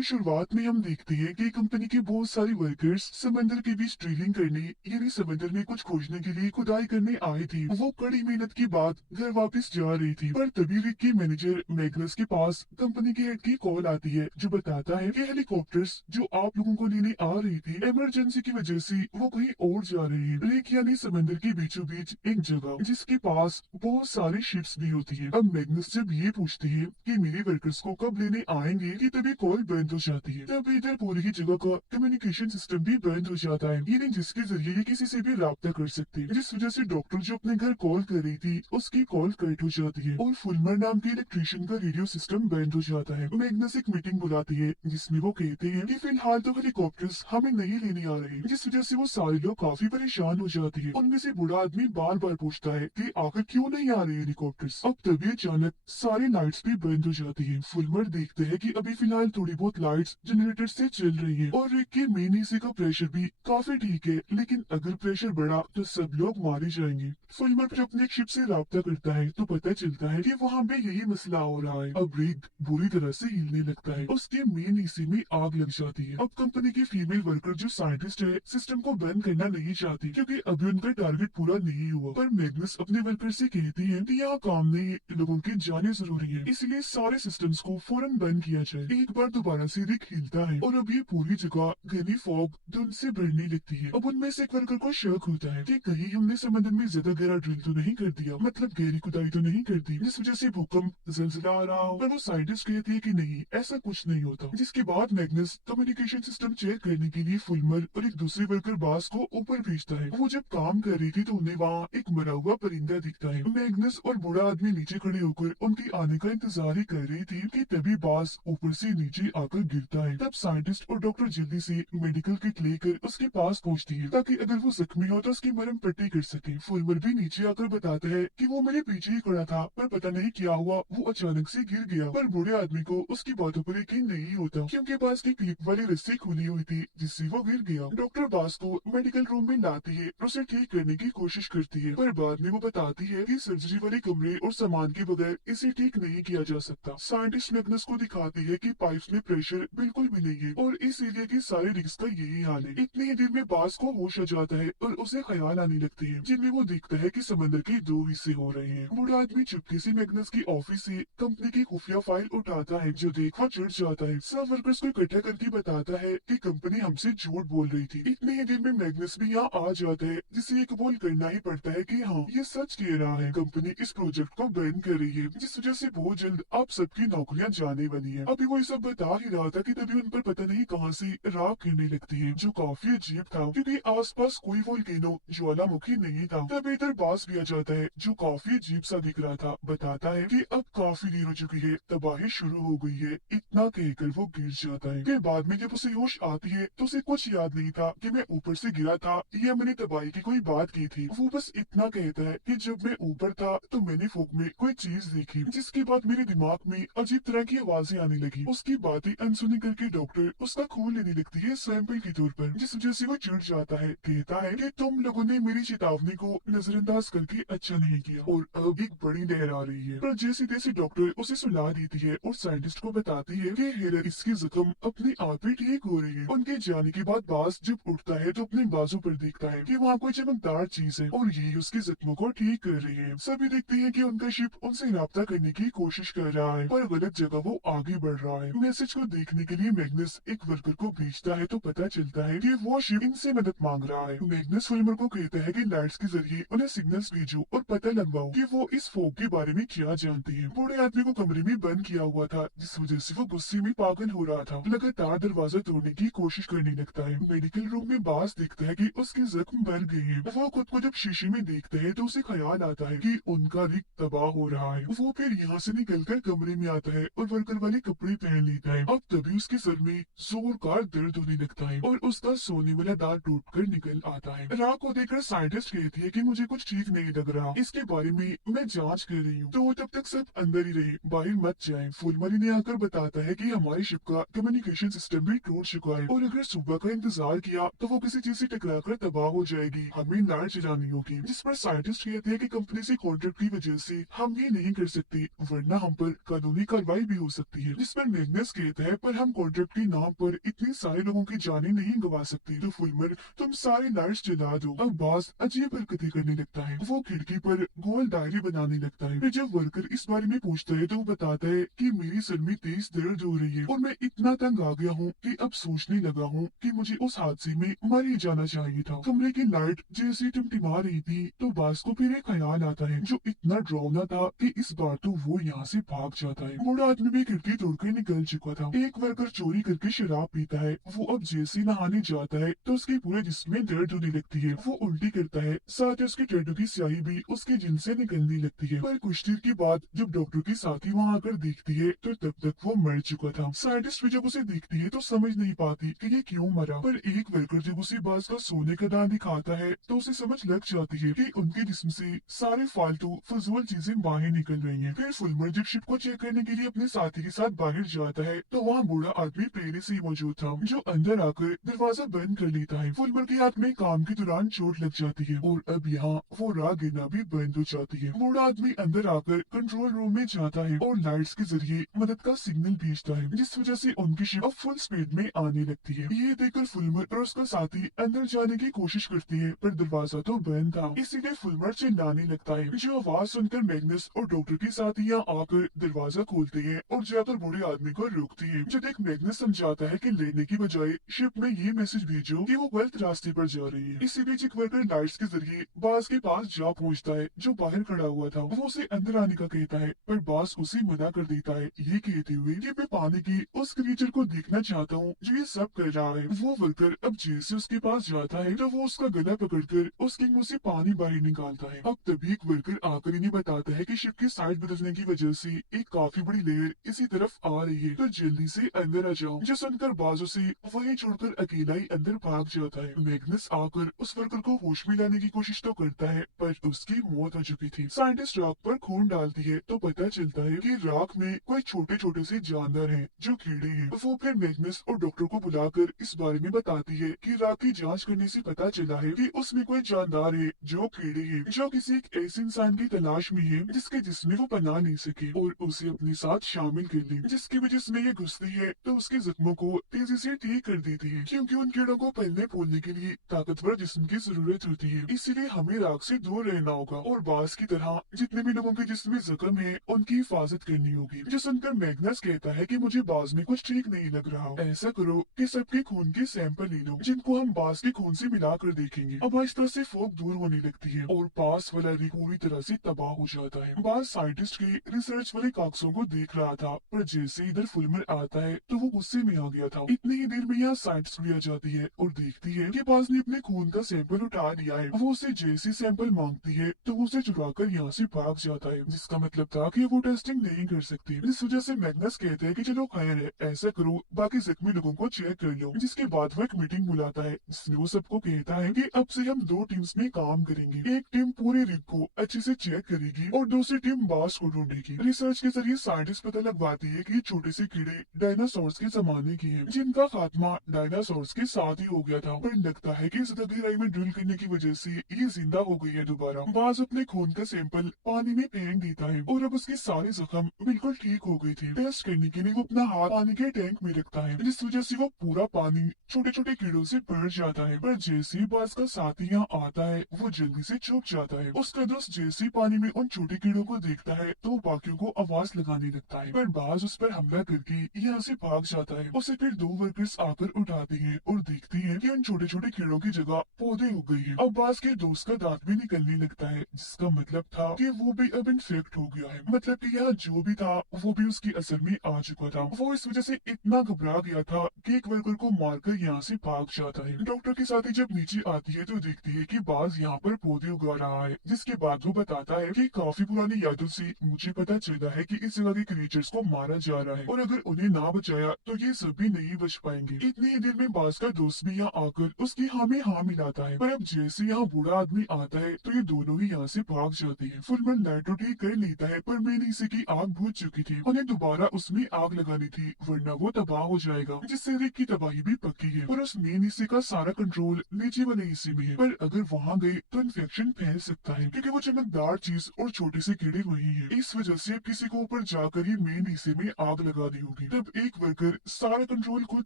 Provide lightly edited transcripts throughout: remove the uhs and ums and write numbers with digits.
तो शुरुआत में हम देखते हैं कि कंपनी के बहुत सारे वर्कर्स समंदर के बीच ड्रिलिंग करने यानी समंदर में कुछ खोजने के लिए खुदाई करने आए थे। वो कड़ी मेहनत के बाद घर वापस जा रही थी, पर तभी रिक के मैनेजर मैग्नस के पास कंपनी के हेड की कॉल आती है जो बताता है कि हेलीकॉप्टर्स जो आप लोगों को लेने आ रही थी, इमरजेंसी की वजह से वो कहीं और जा रही है। रिक यानी समंदर के बीचों बीच एक जगह जिसके पास बहुत सारी शिप्स भी होती है। अब मैग्नस जब ये पूछती है कि मेरे वर्कर्स को कब लेने आएंगे कि तभी कॉल बंद हो जाती है। तब इधर पूरी ही जगह का कम्युनिकेशन सिस्टम भी बंद हो जाता है, यानी जिसके जरिए ये किसी से भी राब्ता कर सकते हैं, जिस वजह से डॉक्टर जो अपने घर कॉल कर रही थी उसकी कॉल कट हो जाती है और फुलमर नाम के इलेक्ट्रिशियन का रेडियो सिस्टम बंद हो जाता है। मैग्नस एक मीटिंग बुलाती है जिसमें वो कहते हैं कि फिलहाल तो हेलीकॉप्टर्स हमें नहीं लेने आ रहे, जिस वजह से वो सारे लोग काफी परेशान हो जाते हैं। उनमें से बूढ़ा आदमी बार बार पूछता है कि आखिर क्यों नहीं आ रहे हेलीकॉप्टर्स। अब तभी अचानक सारी लाइट्स भी बंद हो जाती है। फुलमर देखते हैं कि अभी फिलहाल थोड़ी बहुत लाइट्स जनरेटर से चल रही है और रिक के मेन हिस्से का प्रेशर भी काफी ठीक है, लेकिन अगर प्रेशर बढ़ा तो सब लोग मारे जाएंगे। फुलमर जब अपने शिप से राब्ता करता है तो पता चलता है कि वहाँ पे यही मसला हो रहा है। अब रिक बुरी तरह से हिलने लगता है, उसके मेन हिस्से में आग लग जाती है। अब कंपनी की फीमेल वर्कर जो साइंटिस्ट है सिस्टम को बंद करना नहीं चाहती क्योंकि अभी उनका टारगेट पूरा नहीं हुआ, पर मैग्नस अपने वर्कर से कहती है कि यहाँ काम नहीं, लोगों की जाने जरूरी है, इसलिए सारे सिस्टम्स को फौरन बंद किया जाए। एक बार दोबारा से रिक हिलता है और अब ये पूरी जगह घनी फॉग धुंध से भरने लगती है। अब उनमें से एक वर्कर को शक होता है कि कहीं हमने समंदर में ज्यादा गहरा ड्रिल तो नहीं कर दिया, मतलब गहरी खुदाई तो नहीं कर दी जिस वजह से भूकंप जलजला आ रहा हो। पर वो साइंटिस्ट कहती है कि नहीं, ऐसा कुछ नहीं होता। जिसके बाद मैग्नस कम्युनिकेशन सिस्टम चेक करने के लिए फुलमर और एक दूसरे वर्कर बास को ऊपर भेजता है। वो जब काम कर रही थी तो उन्हें वहाँ एक मरा हुआ परिंदा दिखता है। मैग्नस और बूढ़ा आदमी नीचे खड़े होकर उनके आने का इंतजार ही कर रही थी कि तभी बास ऊपर से नीचे आकर गिरता है। तब साइंटिस्ट और डॉक्टर जल्दी से मेडिकल किट लेकर उसके पास पहुंचती है ताकि अगर वो जख्मी हो तो उसकी मरहम पट्टी कर सके। फुलमर भी नीचे आकर बताता है कि वो मेरे पीछे ही खड़ा था, पर पता नहीं क्या हुआ, वो अचानक से गिर गया। पर बूढ़े आदमी को उसकी बातों पर यकीन नहीं होता क्योंकि बास की क्लिप वाली रस्सी खुली हुई थी जिससे वो गिर गया। डॉक्टर बास को मेडिकल रूम में लाती है और उसे ठीक करने की कोशिश करती है, पर बाद में वो बताती है कि सर्जरी वाले कमरे और सामान के बगैर इसे ठीक नहीं किया जा सकता। साइंटिस्ट मैग्नस को दिखाती है कि पाइप्स में प्रेशर बिल्कुल भी नहीं है और इस एरिया के सारे रिग्स का यही हाल है। इतनी ही देर में बास को होश आ जाता है और उसे ख्याल आने लगते हैं जिनमें वो देखता है कि समंदर के दो हिस्से हो रहे हैं। बूढ़ा आदमी चुपके से मैग्नस की ऑफिस से कंपनी की खुफिया फाइल उठाता है जो देख वो चिढ़ जाता है। सब वर्कर्स को इकट्ठा करके बताता है कि कंपनी हमसे झूठ बोल रही थी। इतनी ही देर में मैग्नस भी यहाँ आ जाता है जिसे एक बोल करना ही पड़ता है कि हाँ, ये सच कह रहा है, कंपनी इस प्रोजेक्ट को बैन कर रही है जिस वजह से बहुत जल्द आप सबकी नौकरियां जाने वाली है। अभी वो ये सब बता ही रहा था कि तभी उन पर पता नहीं कहां से राख गिरने लगती है जो काफी अजीब था क्योंकि आसपास कोई वोल्केनो ज्वालामुखी नहीं था। तब इधर बास भी आ जाता है जो काफी अजीब सा दिख रहा था, बताता है कि अब काफी देर हो चुकी है, तबाही शुरू हो गई है। इतना कहकर वो गिर जाता है। फिर बाद में जब उसे होश आती है तो उसे कुछ याद नहीं था कि मैं ऊपर से गिरा था या मैंने तबाही की कोई बात की थी। वो बस इतना कहता है कि जब मैं ऊपर था तो मैंने फूक में कोई चीज देखी, जिसके बाद मेरे दिमाग में अजीब तरह की आवाजें आने लगी। उसकी बातें अनसुनी करके डॉक्टर उसका खून लेने लगती है सैंपल के तौर पर, जिस वजह से वो चिढ़ जाता है। कहता है कि तुम लोगों ने मेरी चेतावनी को नजरअंदाज करके अच्छा नहीं किया और अब एक बड़ी लहर आ रही है। पर जैसे तैसे डॉक्टर उसे सुला देती है और साइंटिस्ट को बताती है कि हेरर इसकी जख्म अपने आप ही ठीक हो रही है। उनके जाने के बाद बास जब उठता है तो अपने बाजू पर देखता है कि वहाँ कोई चमकदार चीज है और यही उसके जख्मों को ठीक कर रही है। सभी देखते हैं कि उनका शिप उनसे राब्ता करने की कोशिश कर रहा है पर गलत जगह वो आगे बढ़ रहा है। मैसेज को देखने के लिए मैग्नस एक वर्कर को भेजता है तो पता चलता है कि वो शिप इनसे मदद मांग रहा है। मैग्नस फिल्मर को कहता है कि लाइट्स के जरिए उन्हें सिग्नल्स भेजो और पता लगवाओ कि वो इस फोक के बारे में क्या जानते हैं। बूढ़े आदमी को कमरे में बंद किया हुआ था जिस वजह से वो गुस्से में पागल हो रहा था, लगातार दरवाजा तोड़ने की कोशिश करने लगता है। मेडिकल रूम में बास देखता है कि उसकी जख्म भर गई है। वो खुद को जब शीशे में देखता है तो उसे ख्याल आता है कि उनका रिक तबाह हो रहा है। वो फिर यहाँ से निकलकर कमरे में आता है और वर्कर वाले कपड़े पहन लेता है। अब तभी उसके सर में जोरदार दर्द होने लगता है और उसका सोने वाला दांत टूटकर निकल आता है। राह को देखकर साइंटिस्ट कहती है कि मुझे कुछ ठीक नहीं लग रहा, इसके बारे में मैं जांच कर रही हूँ, तो तब तक सब अंदर ही रहे, बाहर मत जाएं। फुलमरी ने आकर बताता है कि हमारी शिप का कम्युनिकेशन सिस्टम भी टूट चुका है और अगर सुबह का इंतजार किया तो वो किसी चीज से टकराकर तबाह हो जाएगी, हमें लाइट जलानी होगी। जिस पर साइंटिस्ट कहते हैं कि कंपनी से कॉन्ट्रैक्ट की वजह से हम ये नहीं कर सकते वरना हम पर कानूनी कार्रवाई भी हो सकती है। जिस पर मैग्नस कहता है, पर हम कॉन्ट्रैक्ट के नाम पर इतने सारे लोगों की जानें नहीं गवा सकते। तो फुलमर, तुम सारे लाइट्स जला दो। अब बॉस अजीब हरकतें करने लगता है। वो खिड़की पर गोल दायरे बनाने लगता है। फिर जब वर्कर इस बारे में पूछता है तो वो बताता है कि मेरी सर में तेज दर्द हो रही है और मैं इतना तंग आ गया हूँ कि अब सोचने लगा हूँ कि मुझे उस हादसे में मर ही जाना चाहिए था। कमरे की लाइट जैसे टिमटिमा रही थी तो बॉस को फिर एक ख्याल आता है जो इतना डरावना था कि इस बार तो वो यहाँ से भाग जाता है। बूढ़ा आदमी भी खिड़की तोड़कर निकल चुका था। एक वर्कर चोरी करके शराब पीता है। वो अब जैसे नहाने जाता है तो उसके पूरे जिस्म में दर्द होने लगती है। वो उल्टी करता है, साथ ही उसकी टैटू की स्याही भी उसके जिन से निकलने लगती है। पर कुछ देर के बाद जब डॉक्टर की साथी वहाँ आकर देखती है तो तब तक वो मर चुका था। साइंटिस्ट भी जब उसे देखती है तो समझ नहीं पाती कि ये क्यों मरा। पर एक वर्कर जब उसे बाज का सोने का दान दिखाता है तो उसे समझ लग जाती है कि उनके जिस्म से सारे फालतू फजूल चीजें बाहर निकल रही हैं। फिर फुलमर जब शिप को चेक करने के लिए अपने साथी के साथ बाहर जाता है तो वहाँ बूढ़ा आदमी पहले से ही मौजूद था जो अंदर आकर दरवाजा बंद कर लेता है। फुलमर के हाथ में काम के दौरान चोट लग जाती है और अब यहाँ वो राह गिरना भी बंद हो जाती है। बूढ़ा आदमी अंदर आकर कंट्रोल रूम में जाता है और लाइट्स के जरिए मदद का सिग्नल भेजता है जिस वजह से उनकी शिप अब फुल स्पीड में आने लगती है। ये देखकर फुलमर और उसका साथी अंदर जाने की कोशिश करती है पर दरवाजा तो बंद था। इसीलिए फुलमर चिल्लाने लगता है। जो आवाज सुनकर मैग्नस और डॉक्टर के साथ यहाँ आकर दरवाजा खोलते हैं और जाकर बूढ़े आदमी को रोकती है। जब एक मैग्नस समझाता है कि लेने की बजाय शिप में ये मैसेज भेजो कि वो गलत रास्ते पर जा रही है। इसीलिए चिक वर्कर लाइट्स के जरिए बास के पास जा पहुंचता है जो बाहर खड़ा हुआ था। वो उसे अंदर आने का कहता है पर बास उसे मना कर देता है, ये कहते हुए कि मैं पानी की उस क्रीचर को देखना चाहता हूँ जो ये सब कर रहा है। वो वर्कर अब जैसे उसके पास जाता है तो वो उसका गला पकड़कर उसके मुंह से पानी बाहर निकालता है। अब तभी एक वर्कर आकर इन्हें बताता है कि शिप की साइड बदलने की वजह से एक काफी बड़ी लेयर इसी तरफ आ रही है तो जल्दी से अंदर आ जाओ। जो सुनकर बाजू से वही छोड़कर अकेला ही अंदर भाग जाता है। मैग्नस आकर उस वर्कर को होश में लाने की कोशिश तो करता है पर उसकी मौत हो चुकी थी। साइंटिस्ट राख पर खून डालती है तो पता चलता है कि राख में कोई छोटे छोटे से जानवर हैं जो कीड़े हैं। वो फिर मैग्नस और डॉक्टर को बुलाकर इस बारे में बताती है कि राख की जांच करने से पता चला है कि उसमें कोई जानदार है जो कीड़े हैं जो किसी एक ऐसे इंसान की तलाश में है जिसके जिसमें वो पनाह ले सके और उसे अपने साथ शामिल कर ले। जिसकी वजह से ये घुसती है तो उसके जख्मों को तेजी से ठीक कर देती है क्योंकि उन कीड़ों को फैलने फूलने के लिए ताकतवर जिस्म की जरूरत होती है। इसीलिए हमें राख से दूर रहना होगा और बास की तरह जितने भी लोगों के जिस्म में जख्म है उनकी हिफाजत करनी होगी। जो सुनकर मैग्नस कहता है कि मुझे बाज में कुछ ठीक नहीं लग रहा। ऐसा करो कि सबके खून के सैंपल ले लो जिनको हम बास के खून से मिलाकर देखेंगे। अब आहिस्ता से फोक दूर होने लगती है और पास वाला रिग पूरी तरह से तबाह हो जाता है। बास साइंटिस्ट के रिसर्च वाले कागजों को देख रहा था पर जैसे इधर फुलमर आता है तो वो गुस्से में आ गया था। इतनी ही देर में यहाँ साइंटिस्ट भी आ जाती है और देखती है कि बास ने अपने खून का सैंपल उठा लिया है। वो उसे जैसे सैंपल मांगती है तो वो उसे चुरा कर यहाँ से भाग जाता है जिसका मतलब था कि वो टेस्टिंग नहीं कर सकती। इस वजह से मैग्नस कहते हैं कि चलो खैर है, ऐसा करो बाकी जख्मी लोगों को चेक कर लो। जिसके बाद वो एक मीटिंग बुलाता है जिसमें वो सबको कहता है कि अब से हम दो टीम्स में काम करेंगे। एक टीम पूरे रिग को अच्छे से चेक करेगी और दूसरी टीम बास को ढूंढेगी। रिसर्च के जरिए साइंटिस्ट पता लगवाती है कि ये छोटे से कीड़े डायनासोर्स के जमाने के हैं जिनका खात्मा डायनासोर्स के साथ ही हो गया था पर लगता है कि ज्यादा गहराई में ड्रिल करने की वजह से ये जिंदा हो गई है दोबारा। बास अपने खून का सैंपल पानी में फेंक देता है और अब उसके सारे जख्म बिल्कुल ठीक हो गए थे। टेस्ट करने के लिए वो अपना हाथ पानी के टैंक में रखता है जिस वजह से वो पूरा पानी छोटे छोटे कीड़ों से भर जाता है। पर जैसे ही बास का साथी यहाँ आता है वो जल्दी से छुप जाता है। उसका दोस्त जैसे ही पानी में उन छोटे कीड़ों को देखता है तो बाकियों को आवाज लगाने लगता है पर बास उस पर हमला करके यहाँ से भाग जाता है। उसे फिर दो वर्कर्स आकर उठाते हैं और देखते हैं कि उन छोटे छोटे कीड़ों की जगह पौधे उग गए हैं। अब बास के दोस्त का दांत भी निकलने लगता है जिसका मतलब था कि वो भी अब इन्फेक्ट हो गया है। मतलब कि यहाँ जो भी था वो भी उसकी असर में आ चुका था। वो इस वजह से इतना घबरा गया था कि एक वर्कर को मारकर यहाँ से भाग जाता है। डॉक्टर के साथ ही जब नीचे आती है तो देखती है कि बाज यहाँ पर पौधे उगा रहा है जिसके बाद वो बताता है कि काफी पुरानी यादों से मुझे पता चला है कि इस जगह के क्रिएचर्स को मारा जा रहा है और अगर उन्हें ना बचाया तो ये सभी नहीं बच पाएंगे। इतनी ही देर में बाज का दोस्त भी यहाँ आकर उसकी हाँ में हाँ मिलाता है पर अब जैसे यहाँ बूढ़ा आदमी आता है तो ये दोनों ही यहाँ से भाग जाते हैं। फुलमर लाइट ठीक कर लेता है पर मेन हिस्से की आग बुझ चुकी थी। उन्हें दोबारा उसमें आग लगानी थी वरना वो तबाह हो जाएगा जिससे रिग की तबाही भी पक्की है। पर उस मेन हिस्से का सारा कंट्रोल नीचे वाले हिस्से में है पर अगर वहाँ गए तो इन्फेक्शन फैल सकता है क्योंकि वो चमकदार चीज और छोटे से कीड़े वही है। इस वजह से किसी को ऊपर जाकर ही मेन हिस्से में आग लगा दी होगी जब एक वर्कर सारा कंट्रोल खुद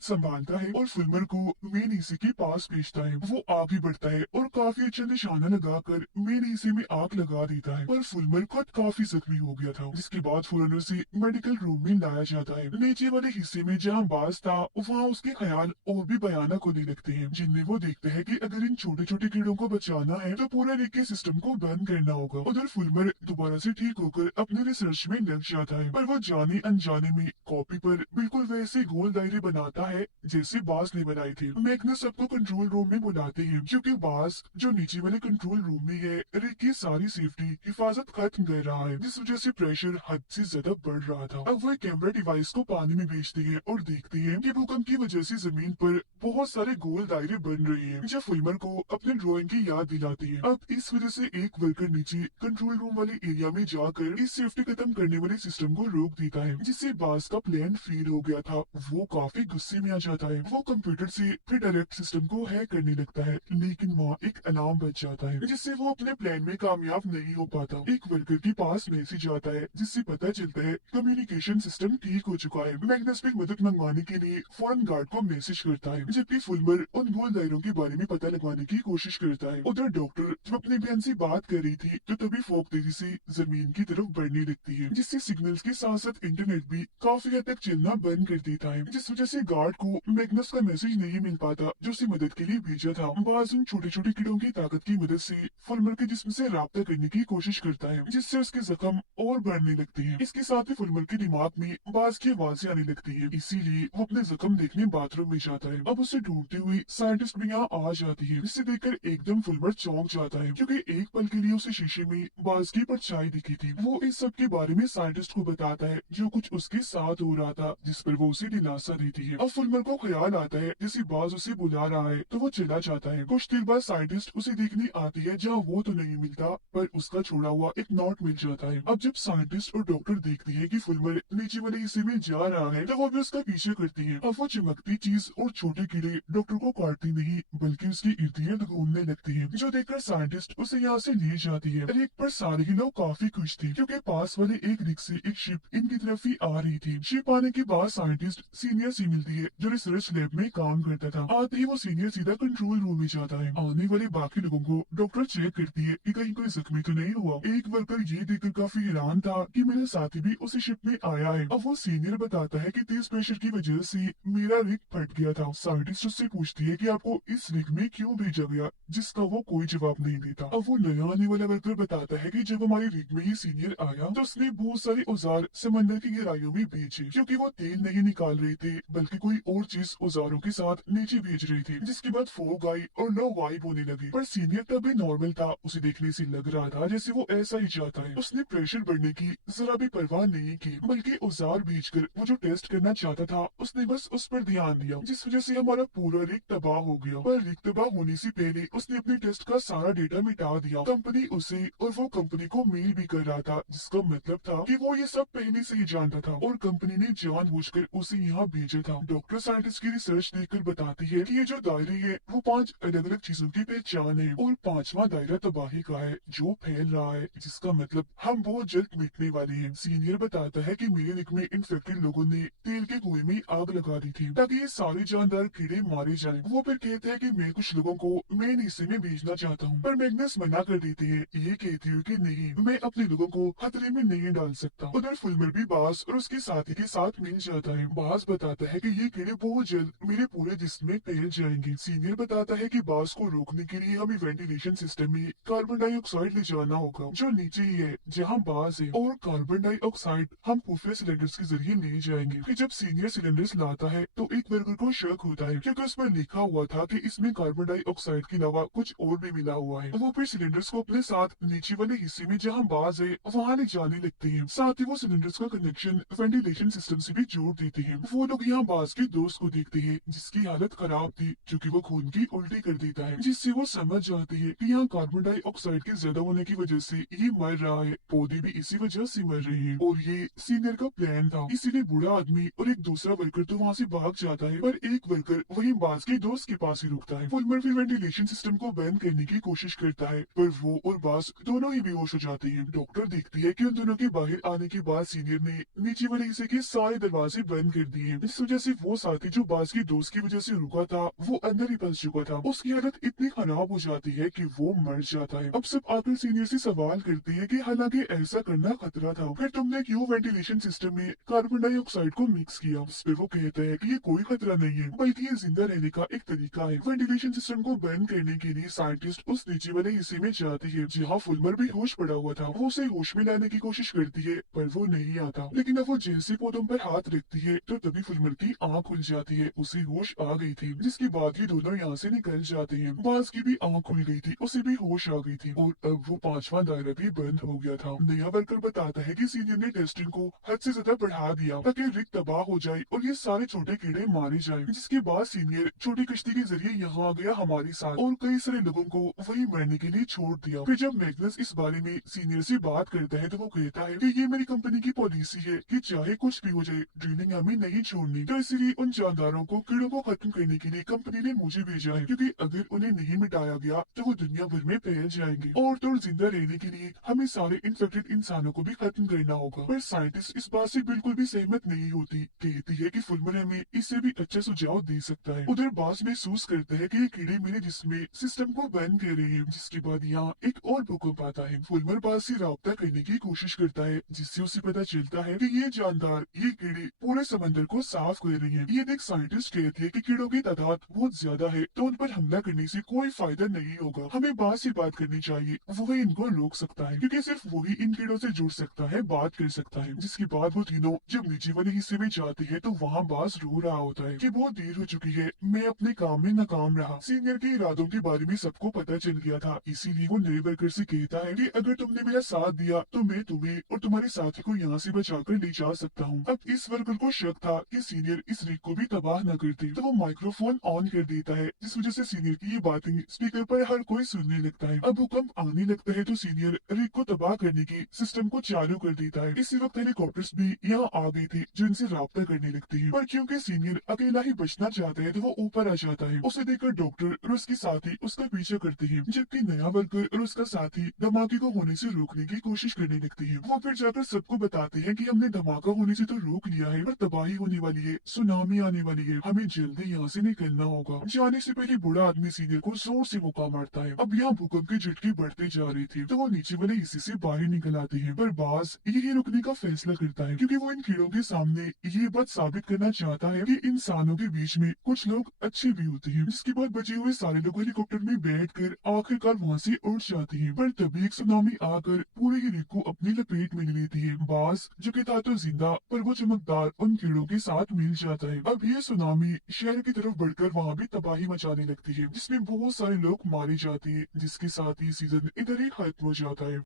संभालता है और फिल्मर को मेन हिस्से के पास भेजता है, वो आगे बढ़ता है और काफी अच्छा निशाना लगाकर मेन हिस्से में आग लगा देता है, पर फिल्मर खुद काफी जख्मी हो गया था, जिसके बाद फौरन उसे मेडिकल रूम में लाया जाता है। नीचे वाले हिस्से में जहाँ बाज था, वहाँ उसके ख्याल और भी भयानक होने लगते हैं, जिनमें वो देखते हैं कि अगर इन छोटे छोटे कीड़ों को बचाना है तो पूरे रिग के सिस्टम को बंद करना होगा। उधर फिल्मर दोबारा से ठीक होकर अपने रिसर्च में लग जाता है, पर वो जाने अनजाने में कॉपी पर बिल्कुल वैसे गोल दायरे बनाता है जैसे बाज ने बनाए थे। मैग्नस सबको कंट्रोल रूम में बुलाते हैं, क्योंकि बाज जो नीचे वाले कंट्रोल रूम में है, रिग की सारी सेफ्टी हिफाजत खत्म कर रहा है, जिस वजह से प्रेशर हद से ज्यादा बढ़ रहा था। अब वो कैमरा डिवाइस को पानी में भेजते हैं और देखते हैं कि भूकंप की वजह से जमीन पर बहुत सारे गोल दायरे बन रहे हैं, जो फिल्मर को अपने ड्राइंग की याद दिलाती है। अब इस वजह से एक वर्कर नीचे कंट्रोल रूम वाले एरिया में जाकर इस सेफ्टी खत्म करने वाले सिस्टम को रोक देता है, जिससे बाज का प्लान फेल हो गया था। वो काफी गुस्से में आ जाता है, वो कंप्यूटर से फिर डायरेक्ट सिस्टम को हैक करने लगता है, लेकिन वहाँ एक अलार्म बज जाता है, जिससे वो अपने प्लान में कामयाब नहीं हो पाता। एक वर्कर के पास मैसेज आता है, जिससे पता चलता है कम्युनिकेशन सिस्टम ठीक हो चुका है। मैग्नस भी मदद मंगवाने के लिए फौरन गार्ड को मैसेज करता है, जबकि फिल्मर उन गोल दायरों के बारे में पता लगाने की कोशिश करता है। उधर डॉक्टर जब अपने बहन से बात कर रही थी, तो तभी फॉग तेजी से जमीन की तरफ बढ़ने लगती है, जिससे सिग्नल्स के साथ साथ इंटरनेट भी काफी हद तक चलना बंद कर देता है, जिस वजह से गार्ड को मैग्नस का मैसेज नहीं मिल पाता जो उसे मदद के लिए भेजा था। बाज उन छोटे छोटे कीड़ों की ताकत की मदद से फिल्मर के जिस्म से राब्ता करने की कोशिश करता है, जिससे उसके जख्म और बढ़ने लगते हैं। इसके साथ ही फिल्मर के दिमाग में बाज की आवाजें आने लगती है, इसीलिए वो अपने जख्म देखने बाथरूम में जाता है। अब उसे ढूंढते हुए साइंटिस्ट भी यहाँ आ जाती है, जिसे देखकर एकदम फिल्मर चौंक जाता है, क्योंकि एक पल के लिए उसे शीशे में बाज की परछाई दिखी थी। वो इस सब के बारे में साइंटिस्ट को बताता है जो कुछ उसके साथ हो रहा था, जिस पर वो उसे दिलासा देती है। अब फिल्मर को ख्याल आता है जैसे बाज उसे बुला रहा है, तो वो चला जाता है। कुछ देर बाद साइंटिस्ट उसे देखने आती है, जहाँ वो तो नहीं मिलता, पर उसका छोड़ा हुआ एक नोट मिल जाता है। अब जब साइंटिस्ट और डॉक्टर देखती है कि फिल्मर नीचे वाले हिस्से में जा रहा है, तो वो भी उसका पीछे करती है। अब वो चमकती चीज और छोटे कीड़े डॉक्टर को काटती नहीं, बल्कि उसके इर्द गिर्द घूमने लगती है, जो देखकर साइंटिस्ट उसे यहाँ से ले जाती है। रिग पर सारे ही लोग काफी खुश थे, क्योंकि पास वाले एक रिग से एक शिप इनकी तरफ ही आ रही थी। शिप आने के बाद साइंटिस्ट सीनियर से मिलती है, जो रिसर्च लैब में काम करता था। आते ही वो सीनियर सीधा कंट्रोल रूम में जाता है। आने वाले बाकी लोगों को डॉक्टर चेक करती है कि कहीं कोई जख्मी तो नहीं हुआ। एक वर्कर ये देखकर काफी हैरान था कि मेरा साथी भी उसी शिप में आया है। अब वो सीनियर बताता है कि तेज प्रेशर की वजह से मेरा रिग फट गया था। साइंटिस्ट उससे पूछती है कि आपको इस रिग में क्यों भेजा गया, जिसका वो कोई जवाब नहीं देता। अब वो नया आने वाला वर्कर बताता है कि जब हमारे रिग में ये सीनियर आया, तो उसने बहुत सारे औजार समंदर की गहराइयों में भेजे, क्योंकि वो तेल नहीं निकाल रहे थे, बल्कि कोई और चीज औजारों के साथ नीचे भेज रही थी। जिसके बाद फोग आई और लो वाइब होने लगी, पर सीनियर तब भी नॉर्मल था। उसे देखने से लग रहा था जैसे वो ऐसा ही चाहता है। उसने प्रेशर बढ़ने की जरा भी परवाह नहीं की, बल्कि औजार भेजकर वो जो टेस्ट करना चाहता था, उसने बस उस पर ध्यान दिया, जिस वजह से हमारा पूरा रिग तबाह हो गया। पर रिग तबाह होने से पहले उसने अपने टेस्ट का सारा डेटा मिटा दिया। कंपनी उसे और वो कंपनी को मेल भी कर रहा था, जिसका मतलब था कि वो ये सब पहले से ही जानता था, और कंपनी ने जानबूझकर उसे यहाँ भेजा था। डॉक्टर साइंटिस्ट की रिसर्च देखकर बताती है कि ये जो दायरे है वो 5 अलग अलग चीजों की पहचान है, और 5वां दायरा तबाही का है जो फैल रहा है, जिसका मतलब हम बहुत जल्द मिटने वाले हैं। सीनियर बताता है कि मेरे रिग में इन्फेक्टेड लोगों ने तेल के कुएं में आग लगा दी थी, ताकि ये सारे जानदार कीड़े मारे जाएं। वो फिर कहते हैं कि मैं कुछ लोगों को मेन हिस्से में भेजना चाहता हूँ, पर मैग्नस मना कर देती है। ये कहती है कि नहीं, मैं अपने लोगों को खतरे में नहीं डाल सकता। उधर फिल्मर भी बाज और उसके साथी के साथ मिल जाता है। बाज बताता है कि ये कीड़े बहुत जल्द मेरे पूरे जिस्म में फैल जाएंगे। सीनियर बताता है कि बाज को रोकने के लिए हमें वेंटिलेशन सिस्टम में कार्बन डाइऑक्साइड ले जाना होगा, जो नीचे ही है जहाँ बाज है, और कार्बन डाइऑक्साइड हम खुफिया सिलेंडर्स के जरिए ले जाएंगे। कि जब सीनियर सिलेंडर्स लाता है तो एक वर्कर को शक होता है, क्योंकि उस पर लिखा हुआ था कि इसमें कार्बन डाइऑक्साइड के अलावा कुछ और भी मिला हुआ है। वो फिर सिलेंडर्स को अपने साथ नीचे वाले हिस्से में जहाँ बाज है वहाँ ले जाने लगते हैं। साथ ही वो सिलेंडर्स का कनेक्शन वेंटिलेशन सिस्टम से भी जोड़ देते हैं। वो लोग यहाँ बाज के दोस्त को देखते हैं, जिसकी हालत खराब थी, क्योंकि वो खून की उल्टी कर देता है, जिससे वो समझ जाती है कि यहाँ कार्बन डाइऑक्साइड के ज्यादा होने की वजह से ये मर रहा है। पौधे भी इसी वजह से मर रहे हैं, और ये सीनियर का प्लान था। इसीलिए बूढ़ा आदमी और एक दूसरा वर्कर तो वहाँ से भाग जाता है, पर एक वर्कर वही बाज के दोस्त के पास ही रुकता है। फुलमर फिर वेंटिलेशन सिस्टम को बंद करने की कोशिश करता है, पर वो और बाज दोनों ही बेहोश हो जाते हैं। डॉक्टर देखती है कि उन दोनों के बाहर आने के बाद सीनियर ने नीचे वाले हिस्से के सारे दरवाजे बंद कर दिए। इस वजह से वो साथी जो बाज के दोस्त की वजह से रुका था, वो अंदर ही फंस चुका था। उसकी हालत इतनी खराब हो जाती है कि वो मर जाता है। अब सब आकर सीनियर से सवाल करते हैं कि हालांकि ऐसा करना खतरा था, फिर तुमने क्यों वेंटिलेशन सिस्टम में कार्बन डाइऑक्साइड को मिक्स किया? इस पे वो कहता है कि ये कोई खतरा नहीं है, बल्कि ये जिंदा रहने का एक तरीका है। वेंटिलेशन सिस्टम को बंद करने के लिए साइंटिस्ट उस नीचे वाले हिस्से में जाती है जहाँ फुलमर भी होश पड़ा हुआ था। वो उसे होश में लाने की कोशिश करती है, पर वो नहीं आता। लेकिन अब वो जैसे पौधों पर हाथ रखती है तो तभी फुलमर की आंख खुल जाती है। उसे होश आ गई थी, जिसके बाद ये दोनों यहाँ से निकल जाते हैं। बाज की भी आंख खुल गई थी, उसे भी होश आ गई थी और अब वो पांचवा दायरा भी बंद हो गया था। नया वर्कर बताता है कि सीनियर ने टेस्टिंग को हद से ज्यादा बढ़ा दिया ताकि रिग तबाह हो जाए और ये सारे छोटे कीड़े मारे जाएं। जिसके बाद सीनियर छोटी कश्ती के जरिए यहाँ आ गया हमारे साथ और कई सारे लोगों को वही मरने के लिए छोड़ दिया। फिर जब मैग्नस इस बारे में सीनियर से बात करता है तो वो कहता है कि ये मेरी कंपनी की पॉलिसी है कि चाहे कुछ भी हो जाए, ड्रिलिंग हमें नहीं छोड़नी। तो इसीलिए उन जानदारों को, कीड़ों को खत्म करने के लिए कंपनी ने मुझे भेजा है, क्योंकि अगर उन्हें नहीं मिटाया गया तो वो दुनिया भर में फैल जाएंगे और तो जिंदा रहने के लिए हमें सारे इन्फेक्टेड इंसानों को भी खत्म करना होगा। पर साइंटिस्ट इस बात से बिल्कुल भी सहमत नहीं होती, कहती है कि फुलमर हमें इससे भी अच्छा सुझाव दे सकता है। उधर बास महसूस करता है कि ये कीड़े मेरे जिस्म में सिस्टम को बंद कर रहे हैं। जिसके बाद यहाँ एक और भूकंप आता है। फुलमर बास से राब्ता करने की कोशिश करता है, जिससे उसे पता चलता है कि ये जानदार, ये कीड़े पूरे समंदर को साफ कर रही हैं। ये देख साइंटिस्ट कहते हैं कि कीड़ों की तादाद बहुत ज्यादा है, तो उन पर हमला करने से कोई फायदा नहीं होगा। हमें बास से बात करनी चाहिए, वो ही इनको रोक सकता है, क्योंकि सिर्फ वही इन कीड़ों से जुड़ सकता है, बात कर सकता है। जिसके बाद वो तीनों जब नीचे वाले हिस्से में जाते हैं तो वहाँ बास रो रहा होता है कि बहुत देर हो चुकी है, मैं अपने काम में नाकाम रहा। सीनियर के इरादों के बारे में सबको पता चल गया था, इसीलिए वो नए वर्कर से कहता है कि अगर तुमने मेरा साथ दिया तो मैं तुम्हें और तुम्हारे साथी को यहाँ से बचाकर ले जा सकता हूँ। अब इस वर्कर को शक था कि सीनियर इस रिग को भी तबाह न करते, तो वो माइक्रोफोन ऑन कर देता है, जिस वजह से सीनियर की ये बातें स्पीकर पर हर कोई सुनने लगता है। अब भूकंप आने लगता है तो सीनियर रिग को तबाह करने की सिस्टम को चालू कर देता है। इसी वक्त हेलीकॉप्टर्स भी यहाँ आ गए थे जो इनसे राब्ता करने लगते हैं, पर क्योंकि सीनियर अकेला ही बचना चाहता है तो वो ऊपर आ जाता है। उसे देखकर डॉक्टर और उसके साथी उसका पीछा करते हैं, जबकि नया वर्कर और उसका साथी धमाके को होने से रोकने की कोशिश करने लगते हैं। वो फिर जाकर सबको बताते हैं कि हमने धमाका होने से तो रोक लिया है, पर तबाही होने वाली है, सुनामी आने वाली है, हमें जल्दी यहाँ से निकलना होगा। जाने से पहले बूढ़ा आदमी सीनियर को जोर से मुक्का मारता है। अब यहाँ भूकंप के झटके बढ़ते जा रहे थे तो वो नीचे वाले हिस्से से बाहर निकल आते हैं, पर बाज यही रुकने का फैसला करता है, क्योंकि वो इन कीड़ों के सामने ये बात साबित करना चाहता है कि इंसानों के बीच में कुछ लोग अच्छे भी होते हैं। जिसके बाद बचे हुए सारे लोग हेलीकॉप्टर में बैठकर आखिरकार वहाँ से उड़ जाते हैं, पर तभी एक सुनामी आकर पूरे ही रिग को अपनी लपेट में ले लेती है। बाज जो कि था तो जिंदा, पर वो चमकदार उन कीड़ों के साथ मिल जाता है। अब ये सुनामी शहर की तरफ बढ़कर वहाँ भी तबाही मचाने लगती है, जिसमें बहुत सारे लोग मारे जाते हैं, जिसके साथ ही सीजन इधर ही खत्म हो जाता है।